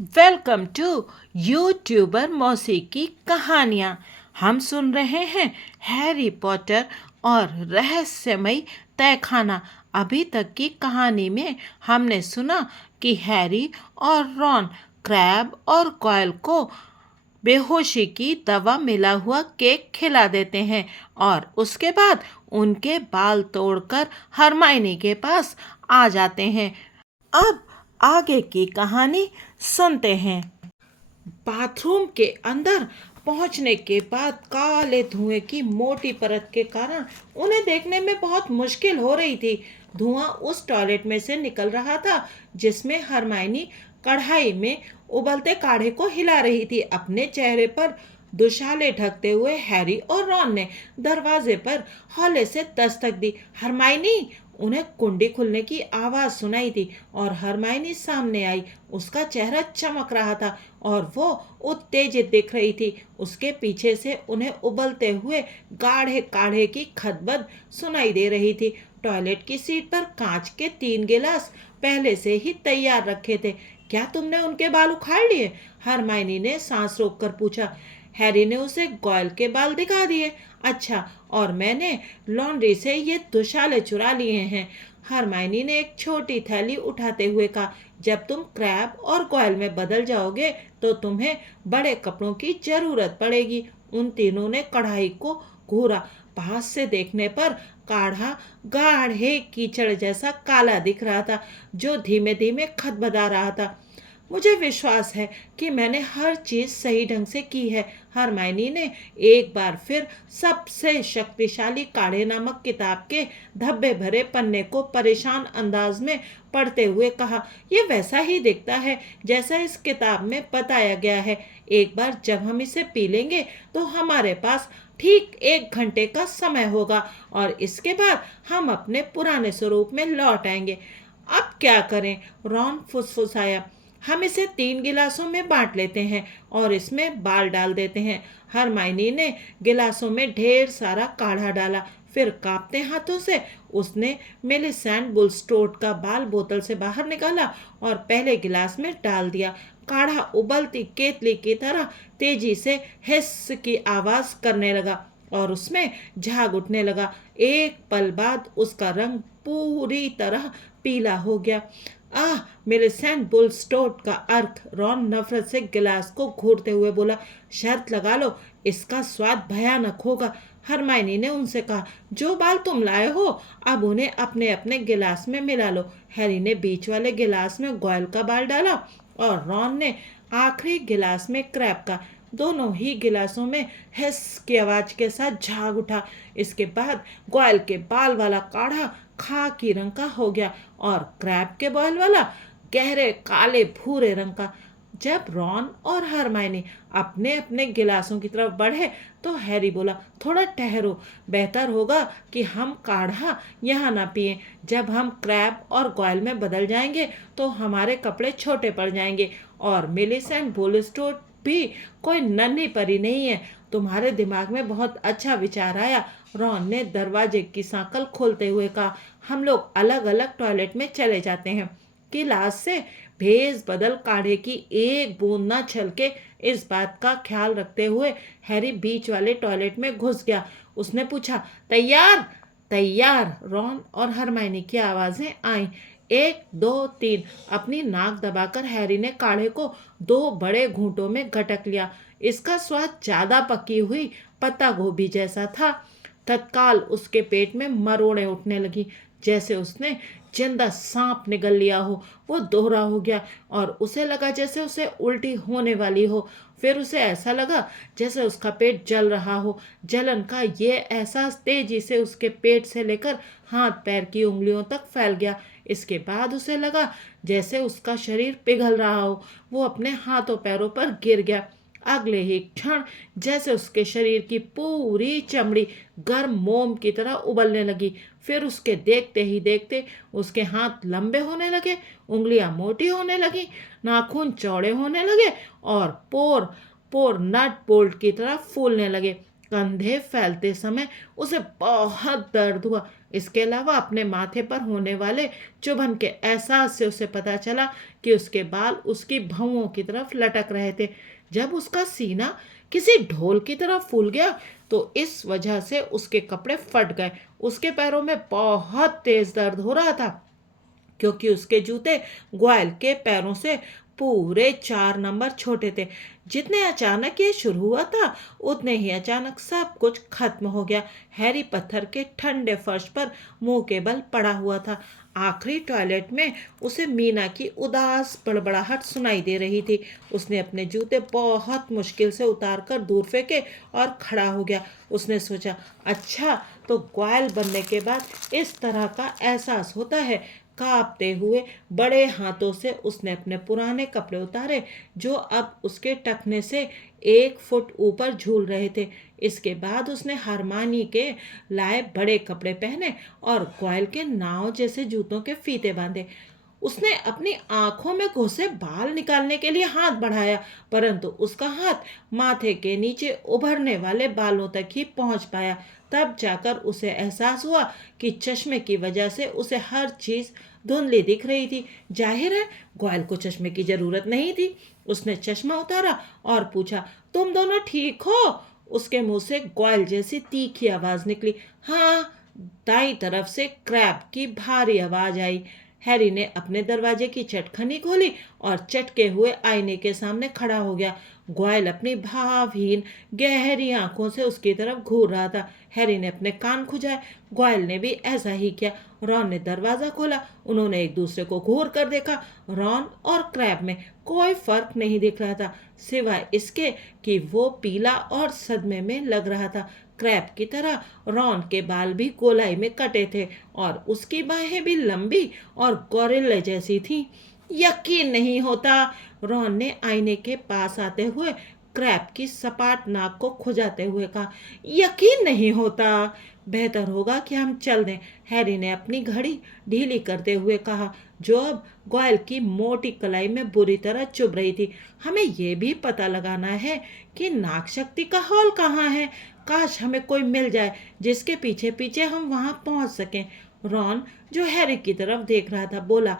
Welcome to YouTuber मौसी की कहानियाँ। हम सुन रहे हैं हैरी पॉटर और रहस्यमयी तहखाना। अभी तक की कहानी में हमने सुना कि हैरी और रॉन क्रैब और गॉयल को बेहोशी की दवा मिला हुआ केक खिला देते हैं और उसके बाद उनके बाल तोड़कर हरमाइनी के पास आ जाते हैं। अब आगे की कहानी सुनते हैं। बाथरूम के अंदर पहुंचने के बाद काले धुएं की मोटी परत के कारण उन्हें देखने में बहुत मुश्किल हो रही थी। धुआं उस टॉयलेट में से निकल रहा था जिसमें हरमाइनी कढ़ाई में उबलते काढ़े को हिला रही थी। अपने चेहरे पर दुशाले ढकते हुए हैरी और रॉन ने दरवाजे पर हौले से दस्तक दी। हरमाइनी! उन्हें कुंडी खुलने की आवाज सुनाई थी और हरमाइनी सामने आई। उसका चेहरा चमक रहा था और वो उत्तेजित दिख रही थी। उसके पीछे से उन्हें उबलते हुए गाढ़े काढ़े की खदबद सुनाई दे रही थी। टॉयलेट की सीट पर कांच के 3 गिलास पहले से ही तैयार रखे थे। क्या तुमने उनके बाल उखाड़ लिए? हरमाइनी ने सांस रोककर पूछा। हैरी ने उसे गॉयल के बाल दिखा दिए। अच्छा, और मैंने लॉन्ड्री से ये दुशाले चुरा लिए हैं। हरमाइनी ने एक छोटी थैली उठाते हुए कहा। जब तुम क्रैब और गॉयल में बदल जाओगे तो तुम्हें बड़े कपड़ों की जरूरत पड़ेगी। उन तीनों ने कढ़ाई को घूरा। पास से देखने पर काढ़ा गाढ़े कीचड़ जैसा काला दिख रहा था जो धीमे धीमे खदबदा रहा था। मुझे विश्वास है कि मैंने हर चीज सही ढंग से की है। हरमाइनी ने एक बार फिर सबसे शक्तिशाली काढ़े नामक किताब के धब्बे भरे पन्ने को परेशान अंदाज में पढ़ते हुए कहा। यह वैसा ही दिखता है जैसा इस किताब में बताया गया है। एक बार जब हम इसे पी लेंगे तो हमारे पास ठीक 1 घंटे का समय होगा और इसके बाद हम अपने पुराने स्वरूप में लौट आएंगे। अब क्या करें? रॉन फुसफुसाया। हम इसे 3 गिलासों में बांट लेते हैं और इसमें बाल डाल देते हैं। हरमाइनी ने गिलासों में ढेर सारा काढ़ा डाला। फिर कांपते हाथों से उसने मिलीसेंट बुलस्टोट का बाल बोतल से बाहर निकाला और पहले गिलास में डाल दिया। काढ़ा उबलती केतली की तरह तेजी से हिस्स की आवाज करने लगा और उसमें झाग उठने लगा। एक पल बाद उसका रंग पूरी तरह पीला हो गया। आह! मिलीसेंट बुलस्टोट का अर्थ! रॉन नफरत से गिलास को घूरते हुए बोला। शर्त लगा लो, इसका स्वाद भयानक होगा। हरमाइनी ने उनसे कहा। जो बाल तुम लाए हो अब उन्हें अपने अपने गिलास में मिला लो। हैरी ने बीच वाले गिलास में गॉयल का बाल डाला और रॉन ने आखिरी गिलास में क्रैब का। दोनों ही गिलासों में हिस्स की आवाज के साथ झाग उठा। इसके बाद ग्वाल के बाल वाला काढ़ा खाकी रंग का हो गया और क्रैब के बाल वाला गहरे काले भूरे रंग का। जब रॉन और हरमाइनी अपने अपने गिलासों की तरफ बढ़े तो हैरी बोला, थोड़ा ठहरो, बेहतर होगा कि हम काढ़ा यहाँ ना पिए। जब हम क्रैब और गॉयल में बदल जाएंगे तो हमारे कपड़े छोटे पड़ जाएंगे और मिलीसेंट बुलस्टोट भी कोई नन्ही परी नहीं है। तुम्हारे दिमाग में बहुत अच्छा विचार आया। रॉन ने दरवाजे की सांकल खोलते हुए कहा। हम लोग अलग अलग टॉयलेट में चले जाते हैं। गिलास से भेस बदल काढ़े की एक बूंद न छलके इस बात का ख्याल रखते हुए हैरी बीच वाले टॉयलेट में घुस गया। उसने पूछा, तैयार? तैयार! रॉन और हरमाइनी की आवाजें आईं। 1 2 3। अपनी नाक दबाकर हैरी ने काढ़े को 2 बड़े घूंटों में गटक लिया। इसका स्वाद ज्यादा पकी हुई पत्ता गोभी जैसा था। तत्काल उसके पेट में मरोड़ें उठने लगी जैसे उसने जिंदा सांप निगल लिया हो। वो दोहरा हो गया और उसे लगा जैसे उसे उल्टी होने वाली हो। फिर उसे ऐसा लगा जैसे उसका पेट जल रहा हो। जलन का ये एहसास तेजी से उसके पेट से लेकर हाथ पैर की उंगलियों तक फैल गया। इसके बाद उसे लगा जैसे उसका शरीर पिघल रहा हो। वो अपने हाथों पैरों पर गिर गया। अगले ही क्षण जैसे उसके शरीर की पूरी चमड़ी गर्म मोम की तरह उबलने लगी। फिर उसके देखते ही देखते उसके हाथ लंबे होने लगे, उंगलियां मोटी होने लगी, नाखून चौड़े होने लगे और पोर पोर नट बोल्ट की तरह फूलने लगे। कंधे फैलते समय उसे बहुत दर्द हुआ। इसके अलावा अपने माथे पर होने वाले चुभन के एहसास से उसे पता चला कि उसके बाल उसकी भौंहों की तरफ लटक रहे थे। जब उसका सीना किसी ढोल की तरह फूल गया तो इस वजह से उसके कपड़े फट गए। उसके पैरों में बहुत तेज दर्द हो रहा था क्योंकि उसके जूते ग्वाल के पैरों से पूरे 4 नंबर छोटे थे। जितने अचानक ये शुरू हुआ था उतने ही अचानक सब कुछ खत्म हो गया। हैरी पत्थर के ठंडे फर्श पर मुंह के बल पड़ा हुआ था। आखिरी टॉयलेट में उसे मीना की उदास बड़बड़ाहट सुनाई दे रही थी। उसने अपने जूते बहुत मुश्किल से उतार कर दूर फेंके और खड़ा हो गया। उसने सोचा, अच्छा तो ग्वाल बनने के बाद इस तरह का एहसास होता है। कांपते हुए बड़े हाथों से उसने अपने पुराने कपड़े उतारे जो अब उसके टखने से 1 फुट ऊपर झूल रहे थे। इसके बाद उसने हरमानी के लाए बड़े कपड़े पहने और ग्वाल के नाव जैसे जूतों के फीते बांधे। उसने अपनी आंखों में घुसे बाल निकालने के लिए हाथ बढ़ाया, परंतु उसका हाथ माथे के नीचे उभरने वाले बालों तक ही पहुंच पाया। तब जाकर उसे एहसास हुआ कि चश्मे की वजह से उसे हर चीज धुंधली दिख रही थी। जाहिर है ग्वाल को चश्मे की जरूरत नहीं थी। उसने चश्मा उतारा और पूछा, तुम दोनों ठीक हो? उसके मुंह से ग्वाल जैसी तीखी आवाज निकली। हाँ। दाई तरफ से क्रैब की भारी आवाज आई। हैरी ने अपने दरवाजे की चटखनी खोली और चटके हुए आईने के सामने खड़ा हो गया। ग्वाइल अपनी भावहीन गहरी आंखों से उसकी तरफ घूर रहा था। हैरी ने अपने कान खुजाए। ग्वाइल ने भी ऐसा ही किया। रॉन ने दरवाजा खोला। उन्होंने एक दूसरे को घूर कर देखा। रॉन और क्रैब में कोई फर्क नहीं दिख रहा था सिवाय इसके कि वो पीला और सदमे में लग रहा था। क्रैब की तरह रॉन के बाल भी गोलाई में कटे थे और उसकी बाहें भी लंबी और गोरिल्ले जैसी थीं। यकीन नहीं होता, रॉन ने आईने के पास आते हुए क्रैब की सपाट नाक को खुजाते हुए कहा। यकीन नहीं होता। बेहतर होगा कि हम चल दें, हैरी ने अपनी घड़ी ढीली करते हुए कहा, जो अब ग्वाल की मोटी कलाई में बुरी तरह चुभ रही थी। हमें यह भी पता लगाना है कि नाग शक्ति का हॉल कहाँ है। काश हमें कोई मिल जाए जिसके पीछे पीछे हम वहां पहुंच सकें। रॉन, जो हैरी की तरफ देख रहा था, बोला,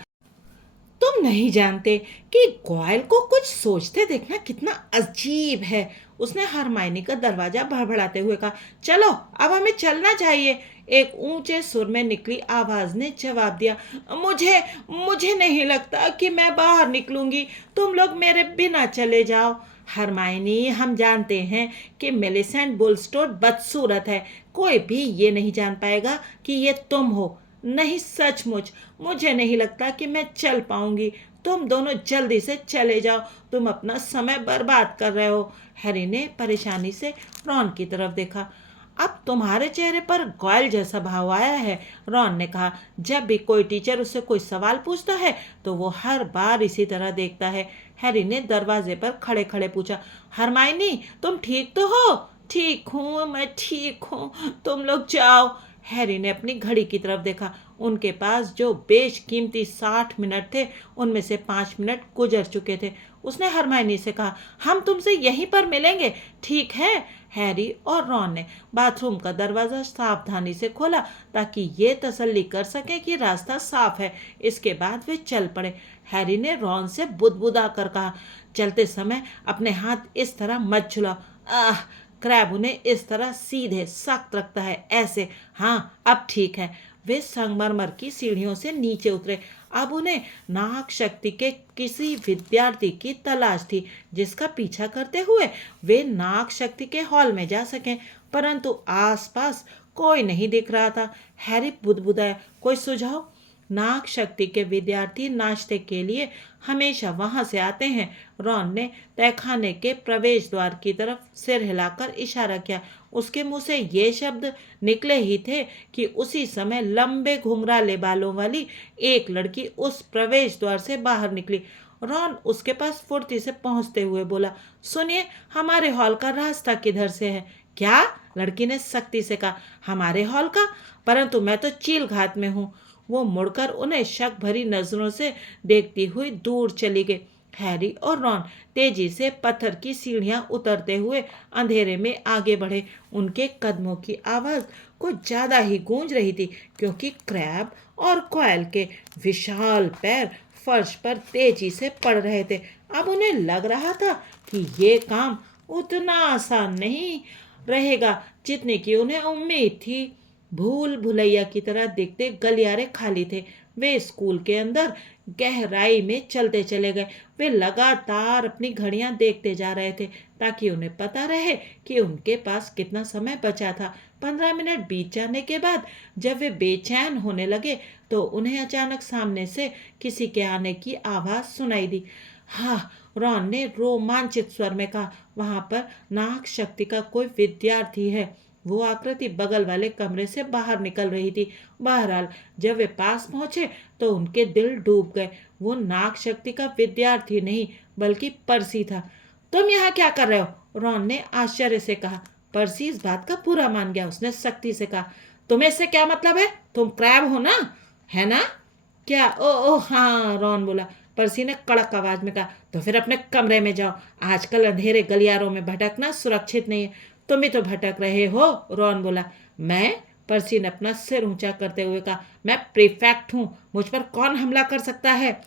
तुम नहीं जानते कि ग्वाइल को कुछ सोचते देखना कितना अजीब है। उसने हरमाइनी का दरवाजा भड़बड़ाते हुए कहा, चलो अब हमें चलना चाहिए। एक ऊंचे सुर में निकली आवाज ने जवाब दिया, मुझे मुझे नहीं लगता कि मैं बाहर निकलूंगी। तुम लोग मेरे बिना चले जाओ। हरमाइनी, हम जानते हैं कि मेलिसेंट बुलस्टोड बदसूरत है। कोई भी ये नहीं जान पाएगा कि ये तुम हो। नहीं, सचमुच मुझे नहीं लगता कि मैं चल पाऊंगी। तुम दोनों जल्दी से चले जाओ। तुम अपना समय बर्बाद कर रहे हो। हैरी ने परेशानी से रॉन की तरफ देखा। अब तुम्हारे चेहरे पर ग्वाइल जैसा भाव आया है, रॉन ने कहा। जब भी कोई टीचर उससे कोई सवाल पूछता है तो वो हर बार इसी तरह देखता है। हैरी ने दरवाजे पर खड़े खड़े पूछा, हरमाइनी, तुम ठीक तो हो? ठीक हूँ, मैं ठीक हूँ, तुम लोग जाओ। हैरी ने अपनी घड़ी की तरफ देखा। उनके पास जो बेशकीमती 60 मिनट थे उनमें से 5 मिनट गुजर चुके थे। उसने हरमाइनी से कहा, हम तुमसे यहीं पर मिलेंगे, ठीक है? हैरी और रॉन ने बाथरूम का दरवाजा सावधानी से खोला ताकि ये तसल्ली कर सके कि रास्ता साफ है। इसके बाद वे चल पड़े। हैरी ने रॉन से बुदबुदा कर कहा, चलते समय अपने हाथ इस तरह मत झुलाओ। आह, क्रैब उन्हें इस तरह सीधे सख्त रखता है, ऐसे। हाँ, अब ठीक है। वे संगमरमर की सीढ़ियों से नीचे उतरे। अब उन्हें नाग शक्ति के किसी विद्यार्थी की तलाश थी जिसका पीछा करते हुए वे नाग शक्ति के हॉल में जा सकें, परंतु आसपास कोई नहीं दिख रहा था। हैरी बुदबुदाया, कोई सुझाव? नाग शक्ति के विद्यार्थी नाश्ते के लिए हमेशा वहां से आते हैं। रॉन ने तहखाने के प्रवेश द्वार की तरफ सिर हिलाकर इशारा किया। उसके मुंह से ये शब्द निकले ही थे कि उसी समय लंबे घुंघराले बालों वाली एक लड़की उस प्रवेश द्वार से बाहर निकली। रॉन उसके पास फुर्ती से पहुंचते हुए बोला, सुनिए, हमारे हॉल का रास्ता किधर से है? क्या? लड़की ने सख्ती से कहा, हमारे हॉल का? परंतु मैं तो चील घाट में हूँ। वो मुड़कर उन्हें शक भरी नजरों से देखती हुई दूर चली गई। हैरी और रॉन तेजी से पत्थर की सीढ़ियां उतरते हुए अंधेरे में आगे बढ़े। उनके कदमों की आवाज कुछ ज्यादा ही गूंज रही थी, क्योंकि क्रैब और क्वाइल के विशाल पैर फर्श पर तेजी से पड़ रहे थे। अब उन्हें लग रहा था कि ये काम उतना आसान नहीं रहेगा जितनी कि उन्हें उम्मीद थी। भूल भुलैया की तरह दिखते गलियारे खाली थे। वे स्कूल के अंदर गहराई में चलते चले गए। वे लगातार अपनी घड़ियां देखते जा रहे थे, ताकि उन्हें पता रहे कि उनके पास कितना समय बचा था। 15 मिनट बीत जाने के बाद जब वे बेचैन होने लगे, तो उन्हें अचानक सामने से किसी के आने की आवाज सुनाई दी। हाँ, रॉन ने रोमांचित स्वर में कहा, वहां पर नाग शक्ति का कोई विद्यार्थी है। वो आकृति बगल वाले कमरे से बाहर निकल रही थी। बहरहाल जब वे पास पहुंचे तो उनके दिल डूब गए। वो नाग शक्ति का विद्यार्थी नहीं, बल्कि पर्सी था। तुम यहाँ क्या कर रहे हो? रॉन ने आश्चर्य से कहा। पर्सी इस बात का पूरा मान गया। उसने सख्ती से कहा, तुम्हें इससे क्या मतलब है? तुम क्रैब हो ना, है ना? क्या? ओ ओ हाँ, रॉन बोला। पर्सी ने कड़क आवाज में कहा, तो फिर अपने कमरे में जाओ। आजकल अंधेरे गलियारों में भटकना सुरक्षित नहीं है। तुम भी तो भटक रहे हो, रॉन बोला। मैं? पर्सी ने अपना सिर ऊंचा करते हुए कहा, मैं प्रीफेक्ट हूँ। मुझ पर कौन हमला कर सकता है?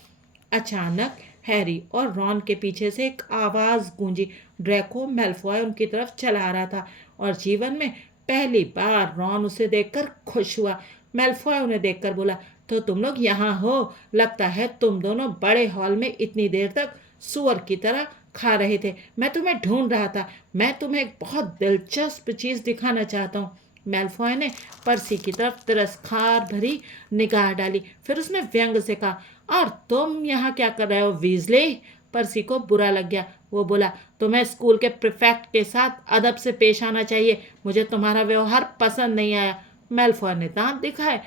अचानक हैरी और रॉन के पीछे से एक आवाज गूंजी। ड्रैको मैल्फॉय उनकी तरफ चला आ रहा था, और जीवन में पहली बार रॉन उसे देखकर खुश हुआ। मैल्फॉय उन्हें देखकर बोला, तो तुम लोग यहाँ हो? लगता है तुम दोनों बड़े हॉल में इतनी देर तक सुअर की तरह खा रहे थे। मैं तुम्हें ढूंढ रहा था। मैं तुम्हें एक बहुत दिलचस्प चीज दिखाना चाहता हूँ। मैल्फॉय ने पर्सी की तरफ तिरस्कार भरी निगाह डाली। फिर उसने व्यंग से कहा, और तुम यहाँ क्या कर रहे हो, वीजली? पर्सी को बुरा लग गया। वो बोला, तुम्हें स्कूल के प्रीफेक्ट के साथ अदब से पेश आना चाहिए। मुझे तुम्हारा व्यवहार पसंद नहीं आया। मैल्फॉय ने दांत दिखाए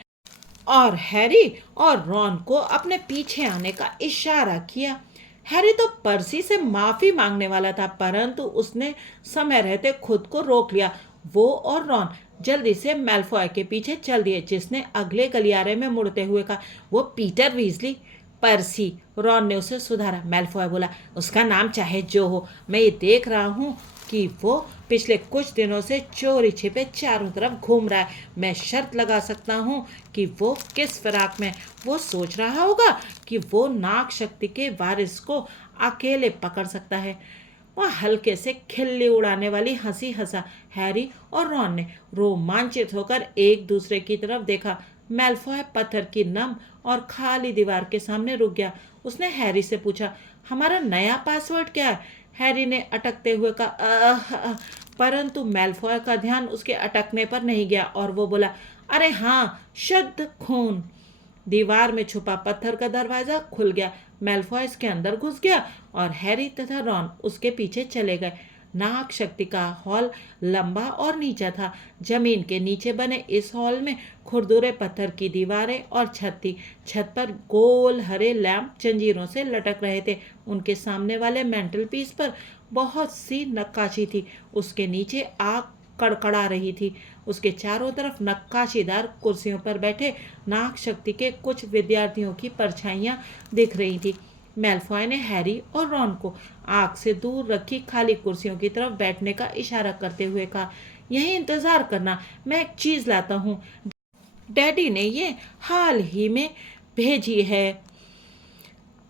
और हैरी और रॉन को अपने पीछे आने का इशारा किया। हैरी तो पर्सी से माफी मांगने वाला था, परंतु उसने समय रहते खुद को रोक लिया। वो और रॉन जल्दी से मैल्फॉय के पीछे चल दिए, जिसने अगले गलियारे में मुड़ते हुए कहा, वो पीटर वीजली। पर्सी, रॉन ने उसे सुधारा। मैल्फॉय बोला, उसका नाम चाहे जो हो, मैं ये देख रहा हूँ कि वो पिछले कुछ दिनों से चोरी छिपे चारों तरफ घूम रहा है। मैं शर्त लगा सकता हूँ कि वो किस फिराक में। वो सोच रहा होगा कि वो नाग शक्ति के वारिस को अकेले पकड़ सकता है। वह हल्के से खिल्ली उड़ाने वाली हंसी हंसा। हैरी और रॉन ने रोमांचित होकर एक दूसरे की तरफ देखा। मैल्फॉय पत्थर की नम और खाली दीवार के सामने रुक गया। उसने हैरी से पूछा, हमारा नया पासवर्ड क्या है? हैरी ने अटकते हुए कहा, परंतु मैल्फॉय का ध्यान उसके अटकने पर नहीं गया, और वो बोला, अरे हाँ, शुद्ध खून। दीवार में छुपा पत्थर का दरवाजा खुल गया। मैल्फॉय इसके अंदर घुस गया और हैरी तथा रॉन उसके पीछे चले गए। नाग शक्ति का हॉल लंबा और नीचा था। जमीन के नीचे बने इस हॉल में खुरदुरे पत्थर की दीवारें और छत थी। छत पर गोल हरे लैंप जंजीरों से लटक रहे थे। उनके सामने वाले मेंटल पीस पर बहुत सी नक्काशी थी। उसके नीचे आग कड़कड़ा रही थी। उसके चारों तरफ नक्काशीदार कुर्सियों पर बैठे नाग शक्ति के कुछ विद्यार्थियों की परछाइयां दिख रही थी। मैल्फॉय ने हैरी और रॉन को आग से दूर रखी खाली कुर्सियों की तरफ बैठने का इशारा करते हुए कहा, यहीं इंतजार करना, मैं एक चीज लाता हूँ। डैडी ने ये हाल ही में भेजी है।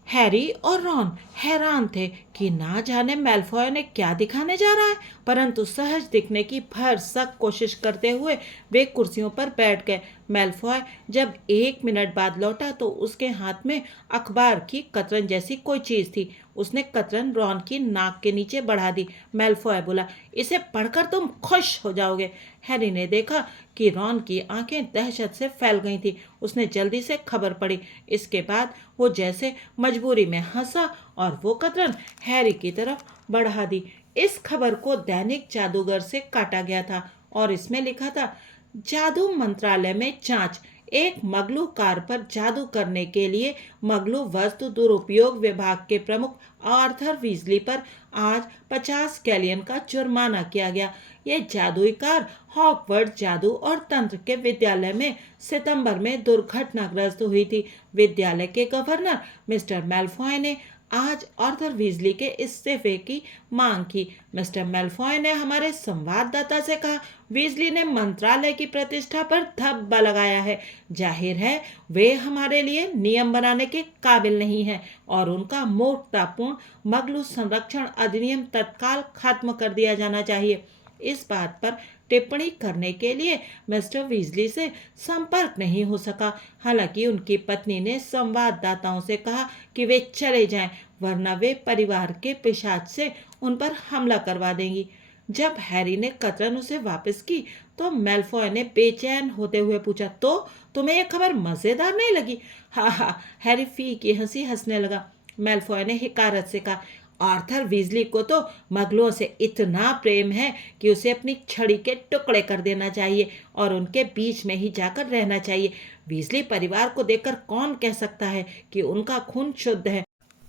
हैरी और रॉन हैरान थे कि ना जाने मैल्फॉय ने क्या दिखाने जा रहा है, परंतु सहज दिखने की भरसक कोशिश करते हुए वे कुर्सियों पर बैठ गए। मैल्फॉय जब 1 मिनट बाद लौटा तो उसके हाथ में अखबार की कतरन जैसी कोई चीज थी। उसने कतरन रॉन की नाक के नीचे बढ़ा दी। मैल्फॉय बोला, इसे पढ़कर तुम खुश हो जाओगे। हैरी ने देखा कि रॉन की आंखें दहशत से फैल गई थी। उसने जल्दी से खबर पढ़ी। इसके बाद वो जैसे मजबूरी में हंसा और वो कतरन हैरी की तरफ बढ़ा दी। इस खबर को दैनिक जादूगर से काटा गया था और इसमें लिखा था, जादू मंत्रालय में जांच। एक मगलू कार पर जादू करने के लिए मगलू वस्तु दुरुपयोग विभाग के प्रमुख आर्थर वीजली पर आज 50 गैलियन का जुर्माना किया गया। यह जादुई कार हॉगवर्ड जादू और तंत्र के विद्यालय में सितंबर में दुर्घटनाग्रस्त हुई थी। विद्यालय के गवर्नर मिस्टर मैल्फॉय ने आज आर्थर वीजली के इस्तीफे की मांग की। मिस्टर मेलफॉय ने हमारे संवाददाता से कहा, वीजली ने मंत्रालय की प्रतिष्ठा पर धब्बा लगाया है। जाहिर है वे हमारे लिए नियम बनाने के काबिल नहीं है और उनका मूर्खतापूर्ण मगलू संरक्षण अधिनियम तत्काल खत्म कर दिया जाना चाहिए। इस बात पर टिप्पणी करने के लिए मिस्टर वीजली से संपर्क नहीं हो सका। हालांकि उनकी पत्नी ने संवाददाताओं से कहा कि वे चले जाएं, वरना वे परिवार के पिशाच से उन पर हमला करवा देंगी। जब हैरी ने कतरन उसे वापस की तो मेलफॉय ने बेचैन होते हुए पूछा, तो तुम्हें यह खबर मजेदार नहीं लगी? हाँ हाँ, हैरी फी की हंसी हंसने लगा। मेलफॉय ने हिकारत से कहा, आर्थर वीजली को तो मगलों से इतना प्रेम है कि उसे अपनी छड़ी के टुकड़े कर देना चाहिए और उनके बीच में ही जाकर रहना चाहिए। वीजली परिवार को देखकर कौन कह सकता है कि उनका खून शुद्ध है?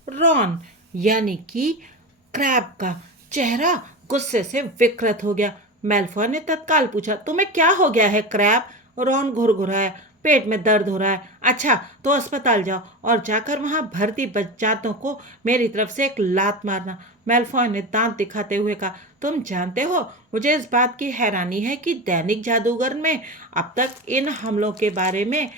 रॉन यानी कि क्रैब का चेहरा गुस्से से विकृत हो गया। मेलफॉय ने तत्काल पूछा, तुम्हें क्या हो गया है क्रैब? रॉन घुरघुराया, पेट में दर्द हो रहा है। अच्छा तो अस्पताल जाओ और जाकर वहां भर्ती बच्चातों को मेरी तरफ से एक लात मारना। मेलफॉय ने दांत दिखाते हुए कहा, तुम जानते हो मुझे इस बात की हैरानी है कि दैनिक जादूगर में अब तक इन हमलों के बारे में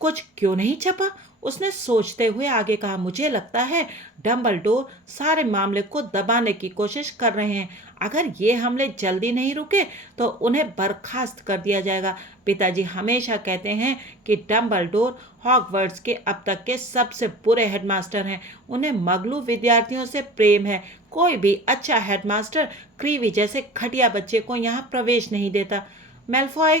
कुछ क्यों नहीं छपा? उसने सोचते हुए आगे कहा, मुझे लगता है डम्बलडोर सारे मामले को दबाने की कोशिश कर रहे हैं। अगर ये हमले जल्दी नहीं रुके तो उन्हें बर्खास्त कर दिया जाएगा। पिताजी हमेशा कहते हैं कि डम्बलडोर हॉगवर्ट्स के अब तक के सबसे बुरे हेडमास्टर हैं। उन्हें मगलू विद्यार्थियों से प्रेम है। कोई भी अच्छा हेडमास्टर क्रीवी जैसे घटिया बच्चे को यहाँ प्रवेश नहीं देता। मेलफॉय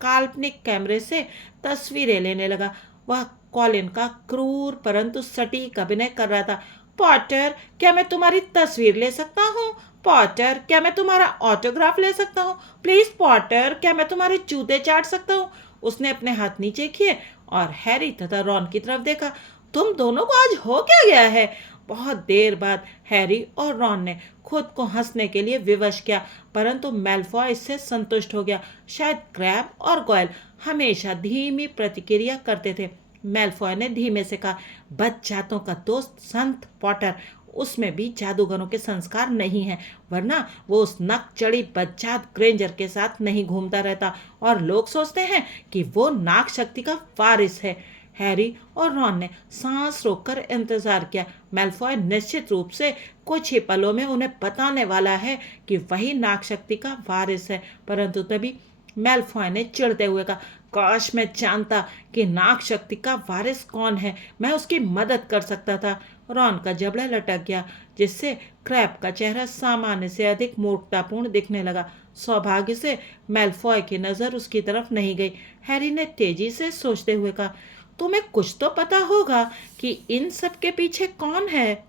काल्पनिक कैमरे से तस्वीरें लेने लगा। वह कॉलिन का क्रूर परंतु सटीक अभिनय कर रहा था। पॉटर, क्या मैं तुम्हारी तस्वीर ले सकता हूँ? पॉटर, क्या मैं तुम्हारा ऑटोग्राफ ले सकता हूँ? प्लीज पॉटर, क्या मैं तुम्हारे जूते चाट सकता हूँ? उसने अपने हाथ नीचे किए और हैरी तथा रॉन की तरफ देखा। तुम दोनों को आज हो क्या गया है? बहुत देर बाद हैरी और रॉन ने खुद को हंसने के लिए विवश किया, परंतु मेलफॉय इससे संतुष्ट हो गया। शायद क्रैब और गोयल हमेशा धीमी प्रतिक्रिया करते थे। मेलफॉय ने धीमे से कहा, बदजातों का दोस्त संत पॉटर, उसमें भी जादूगरों के संस्कार नहीं है, वरना वो उस नक चढ़ी बदजात ग्रेंजर के साथ नहीं घूमता रहता और लोग सोचते हैं कि वो नाग शक्ति का वारिस है। हैरी और रॉन ने सांस रोककर इंतजार किया। मेलफॉय निश्चित रूप से कुछ ही पलों में उन्हें बताने वाला है कि वही नाग शक्ति का वारिस है, परंतु तभी मेलफॉय ने चिढ़ते हुए कहा, काश मैं जानता कि नाग शक्ति का वारिस कौन है, मैं उसकी मदद कर सकता था। रॉन का जबड़ा लटक गया, जिससे क्रैब का चेहरा सामान्य से अधिक मूर्खतापूर्ण दिखने लगा। सौभाग्य से मेलफॉय की नजर उसकी तरफ नहीं गई। हैरी ने तेजी से सोचते हुए कहा, तुम्हें कुछ तो पता होगा कि इन सब के पीछे कौन है?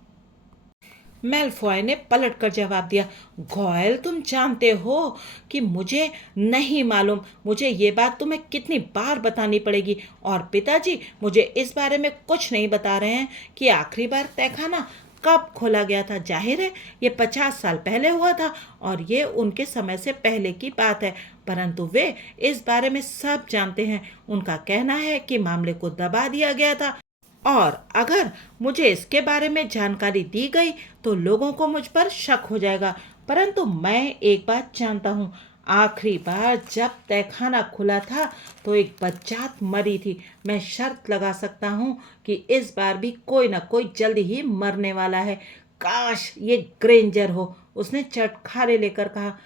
मेलफॉय ने पलटकर जवाब दिया, गॉयल, तुम जानते हो कि मुझे नहीं मालूम। मुझे ये बात तुम्हें कितनी बार बतानी पड़ेगी, और पिताजी मुझे इस बारे में कुछ नहीं बता रहे हैं कि आखिरी बार तहखाना कब खोला गया था। जाहिर है ये 50 साल पहले हुआ था और ये उनके समय से पहले की बात है, परंतु वे इस बारे में सब जानते हैं। उनका कहना है कि मामले को दबा दिया गया था और अगर मुझे इसके बारे में जानकारी दी गई तो लोगों को मुझ पर शक हो जाएगा। परंतु मैं एक बात जानता हूँ, आखिरी बार जब तहखाना खुला था तो एक बच्चात मरी थी। मैं शर्त लगा सकता हूँ कि इस बार भी कोई ना कोई जल्दी ही मरने वाला है। काश ये ग्रेंजर हो, उसने चटखारे लेकर कहा।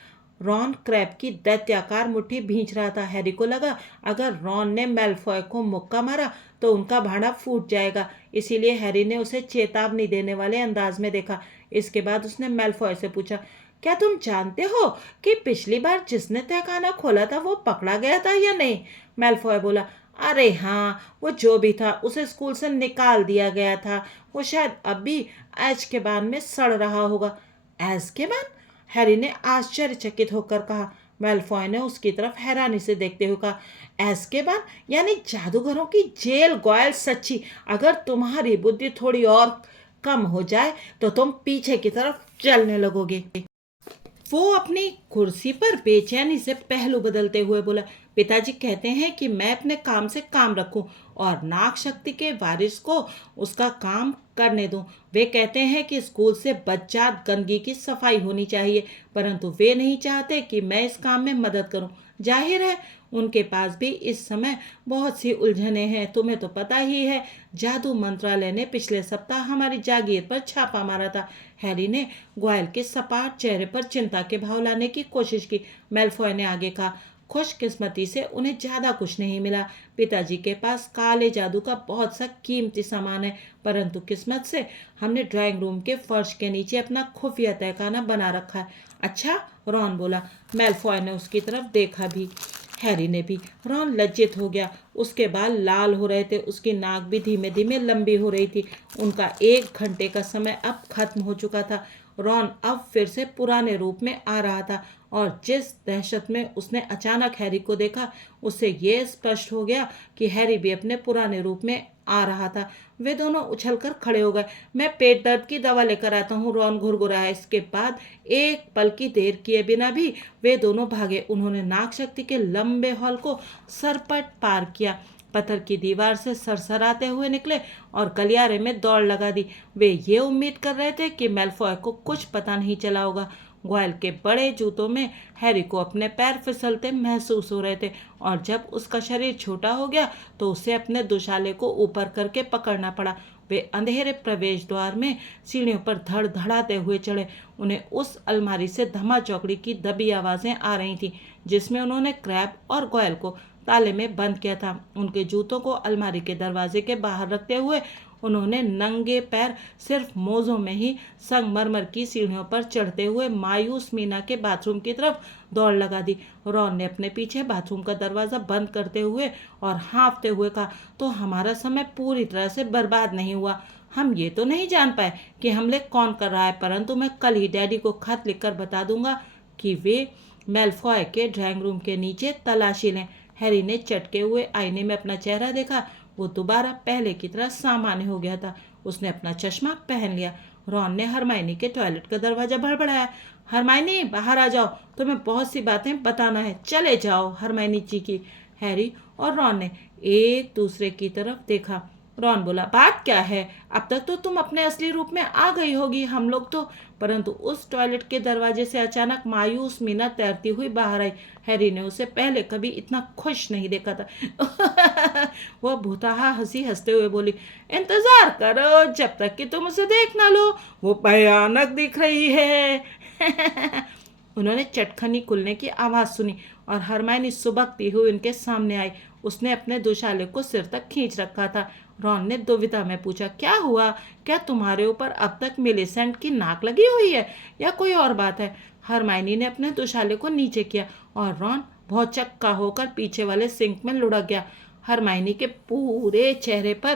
रॉन क्रैब की दैत्याकार मुट्ठी भींच रहा था। हैरी को लगा अगर रॉन ने मेलफॉय को मुक्का मारा तो उनका भाड़ा फूट जाएगा, इसीलिए हैरी ने उसे चेतावनी देने वाले अंदाज में देखा। इसके बाद उसने मेलफॉय से पूछा, क्या तुम जानते हो कि पिछली बार जिसने तहखाना खोला था वो पकड़ा गया था या नहीं? मेलफॉय बोला, अरे हाँ, वो जो भी था उसे स्कूल से निकाल दिया गया था। वो शायद अब भी एज़्काबान में सड़ रहा होगा। एज़्काबान? हैरी ने आश्चर्यचकित होकर कहा। मेलफॉय ने उसकी तरफ हैरानी से देखते हुए कहा, एज़्काबान यानी जादूगरों की जेल। गोयल, सच्ची अगर तुम्हारी बुद्धि थोड़ी और कम हो जाए तो तुम पीछे की तरफ चलने लगोगे। वो अपनी कुर्सी पर बेचैनी से पहलू बदलते हुए बोला, पिताजी कहते हैं कि मैं अपने काम से काम रखूं और नाग शक्ति के वारिस को उसका काम करने दूं। वे कहते हैं कि स्कूल से बच्चात गंदगी की सफाई होनी चाहिए, परंतु वे नहीं चाहते कि मैं इस काम में मदद करूं। जाहिर है उनके पास भी इस समय बहुत सी उलझनें हैं। तुम्हें तो पता ही है, जादू मंत्रालय ने पिछले सप्ताह हमारी जागीर पर छापा मारा था। हैरी ने ग्वाइल के सपाट चेहरे पर चिंता के भाव लाने की कोशिश की। मेलफॉय ने आगे कहा, खुशकिस्मती से उन्हें ज्यादा कुछ नहीं मिला। पिताजी के पास काले जादू का बहुत सा कीमती सामान है, परंतु किस्मत से हमने ड्राइंग रूम के फर्श के नीचे अपना खुफिया तहखाना बना रखा है। अच्छा, रॉन बोला। मेलफॉय ने उसकी तरफ देखा भी, हैरी ने भी। रॉन लज्जित हो गया। उसके बाल लाल हो रहे थे, उसकी नाक भी धीमे धीमे लंबी हो रही थी। उनका 1 घंटे का समय अब खत्म हो चुका था। रॉन अब फिर से पुराने रूप में आ रहा था और जिस दहशत में उसने अचानक हैरी को देखा, उससे ये स्पष्ट हो गया कि हैरी भी अपने पुराने रूप में आ रहा था। वे दोनों उछलकर खड़े हो गए। मैं पेट दर्द की दवा लेकर आता हूँ, रॉन घुरघुराया। इसके बाद एक पल की देर किए बिना भी वे दोनों भागे। उन्होंने नाग शक्ति के लंबे हॉल को सरपट पार किया, पत्थर की दीवार से सरसराते हुए निकले और गलियारे में दौड़ लगा दी। वे ये उम्मीद कर रहे थे कि मेलफॉय को कुछ पता नहीं चला होगा। ग्वाइल के बड़े जूतों में हैरी को अपने पैर फिसलते महसूस हो रहे थे और जब उसका शरीर छोटा हो गया तो उसे अपने दुशाले को ऊपर करके पकड़ना पड़ा। वे अंधेरे प्रवेश द्वार में सीढ़ियों पर धड़धड़ाते हुए चढ़े। उन्हें उस अलमारी से धमा चौकड़ी की दबी आवाजें आ रही थीं जिसमें उन्होंने क्रैब और ग्वाइल को ताले में बंद किया था। उनके जूतों को अलमारी के दरवाजे के बाहर रखते हुए उन्होंने नंगे पैर सिर्फ मोज़ों में ही संगमरमर की सीढ़ियों पर चढ़ते हुए मायूस मीना के बाथरूम की तरफ दौड़ लगा दी। रॉन ने अपने पीछे बाथरूम का दरवाज़ा बंद करते हुए और हाँफते हुए कहा, तो हमारा समय पूरी तरह से बर्बाद नहीं हुआ। हम ये तो नहीं जान पाए कि हमले कौन कर रहा है, परंतु मैं कल ही डैडी को खत लिखकर बता दूंगा कि वे मेलफॉय के ड्राइंग रूम के नीचे तलाशी लें। हैरी ने चटके हुए आईने में अपना चेहरा देखा। वो दोबारा पहले की तरह सामान्य हो गया था। उसने अपना चश्मा पहन लिया। रॉन ने हरमाइनी के टॉयलेट का दरवाजा भड़बड़ाया। हरमाइनी, बाहर आ जाओ, तुम्हें बहुत सी बातें बताना है। चले जाओ, हरमाइनी चीखी। हैरी और रॉन ने एक दूसरे की तरफ देखा। रॉन बोला, बात क्या है? अब तक तो तुम अपने असली रूप में आ गई होगी, हम लोग तो। परंतु उस टॉयलेट के दरवाजे से अचानक मायूस मीना तैरती हुई बाहर आई। हैरी ने उसे पहले कभी इतना खुश नहीं देखा था। वह भूतहा हंसी हंसते हुए बोली, इंतजार करो जब तक कि तुम उसे देख ना लो, वो भयानक दिख रही है। उन्होंने चटखनी खुलने की आवाज सुनी और हरमाइनी सुबकती हुई उनके सामने आई। उसने अपने दुशाले को सिर तक खींच रखा था। रॉन ने दुविधा में पूछा, क्या हुआ? क्या तुम्हारे ऊपर अब तक मिलीसेंट की नाक लगी हुई है या कोई और बात है? हरमाइनी ने अपने दुशाले को नीचे किया और रॉन बहुत चक्का होकर पीछे वाले सिंक में लुढ़क गया। हरमाइनी के पूरे चेहरे पर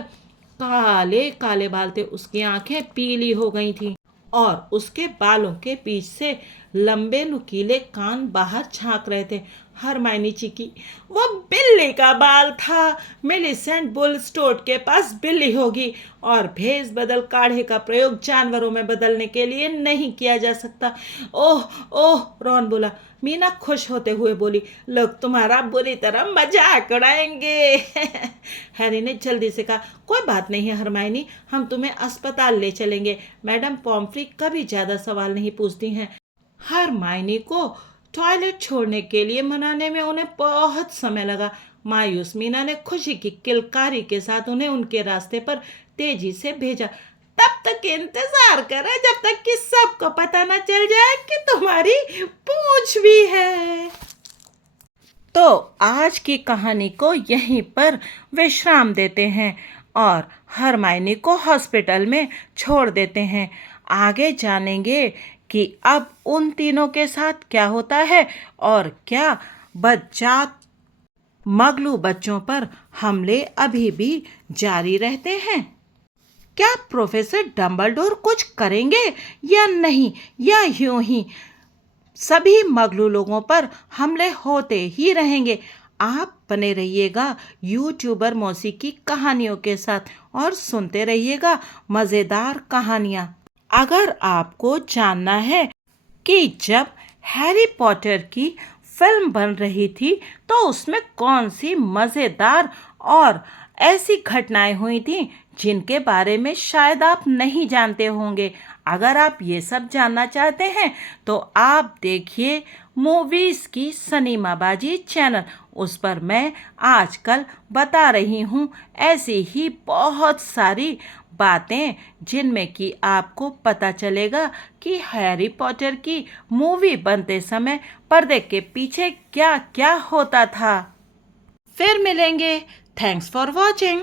काले काले बाल थे। उसकी आंखें पीली हो गई थीं और उसके बालों के बीच से लंबे नुकीले कान बाहर झांक रहे थे। हरमाइनी चीखी, वो बिल्ली का बाल था। मिलीसेंट बुलस्टोट के पास बिल्ली होगी और भेष बदल काढ़े का प्रयोग जानवरों में बदलने के लिए नहीं किया जा सकता। ओह ओह, रॉन बोला। मीना खुश होते हुए बोली, लोग तुम्हारा बुरी तरह मजाक उड़ाएंगे। हैरी ने जल्दी से कहा, कोई बात नहीं है हरमाइनी, हम तुम्हें अस्पताल ले चलेंगे। मैडम पॉम्फ्री कभी ज्यादा सवाल नहीं पूछती हैं। हरमाइनी को टॉयलेट छोड़ने के लिए मनाने में उन्हें बहुत समय लगा। मायूस मीना ने खुशी की किलकारी के साथ उन्हें उनके रास्ते पर तेजी से भेजा। तब तक इंतजार करें जब तक कि सबको पता न चल जाए कि तुम्हारी पूंछ भी है। तो आज की कहानी को यहीं पर विश्राम देते हैं और हरमाइनी को हॉस्पिटल में छोड़ देते हैं। आगे जानेंगे कि अब उन तीनों के साथ क्या होता है और क्या बच्चात मगलू बच्चों पर हमले अभी भी जारी रहते हैं। क्या प्रोफेसर डंबलडोर कुछ करेंगे या नहीं, या यूं ही सभी मगलू लोगों पर हमले होते ही रहेंगे। आप बने रहिएगा यूट्यूबर मौसी की कहानियों के साथ और सुनते रहिएगा मज़ेदार कहानियाँ। अगर आपको जानना है कि जब हैरी पॉटर की फिल्म बन रही थी तो उसमें कौन सी मज़ेदार और ऐसी घटनाएं हुई थी जिनके बारे में शायद आप नहीं जानते होंगे। अगर आप ये सब जानना चाहते हैं तो आप देखिए मूवीज़ की सिनेमाबाजी चैनल। उस पर मैं आजकल बता रही हूँ ऐसी ही बहुत सारी बातें जिनमें कि आपको पता चलेगा कि हैरी पॉटर की मूवी बनते समय पर्दे के पीछे क्या क्या होता था। फिर मिलेंगे। Thanks for watching.